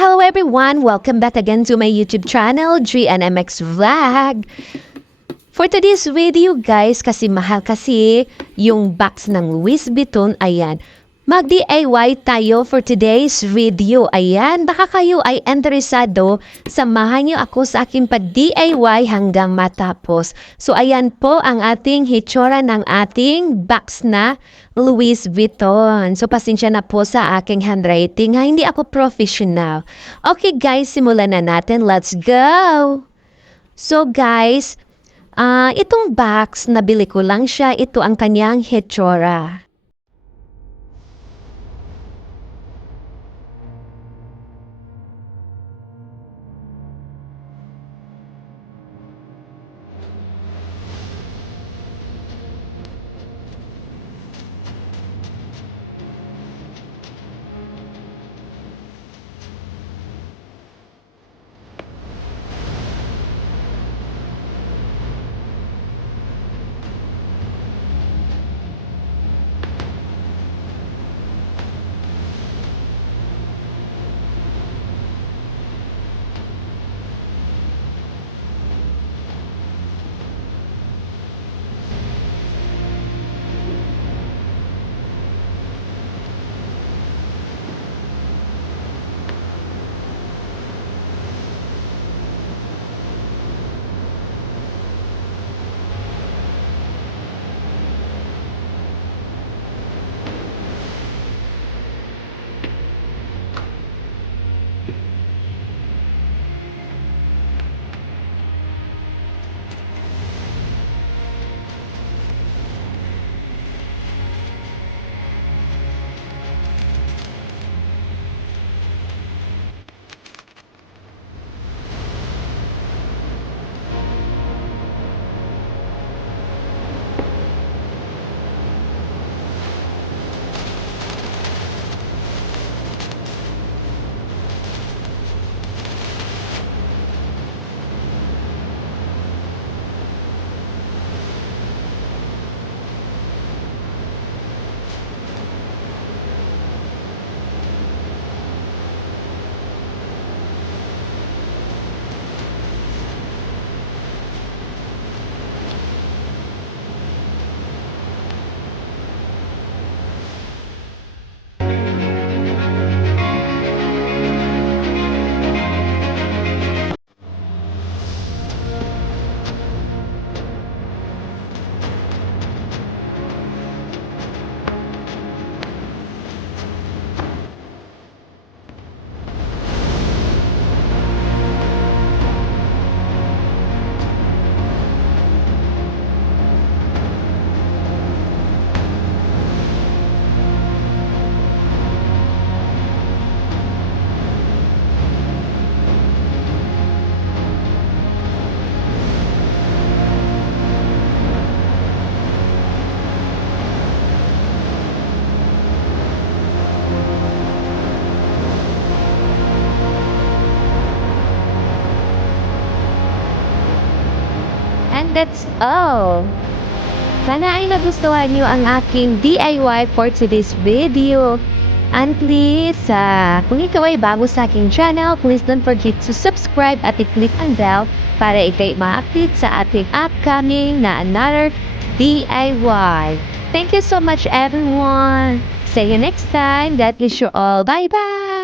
Hello everyone! Welcome back again to my YouTube channel, GNMX Vlog. For today's video guys, kasi mahal kasi yung box ng Louis Vuitton, ayan. Mag-DIY tayo for today's video. Ayan, baka kayo ay interesado, samahan niyo ako sa aking pag-DIY hanggang matapos. So ayan po ang ating hitsura ng ating box na Louis Vuitton. So pasensya na po sa aking handwriting ha, hindi ako professional. Okay guys, simulan na natin. Let's go! So guys, itong box, nabili ko lang siya. Ito ang kanyang hitsura. And that's all. Sana ay nagustuhan nyo ang aking DIY for today's video. And please, kung ikaw ay bago sa aking channel, please don't forget to subscribe at i-click ang bell para ikay ma-update sa ating upcoming na another DIY. Thank you so much everyone. See you next time. God bless you all. Bye-bye.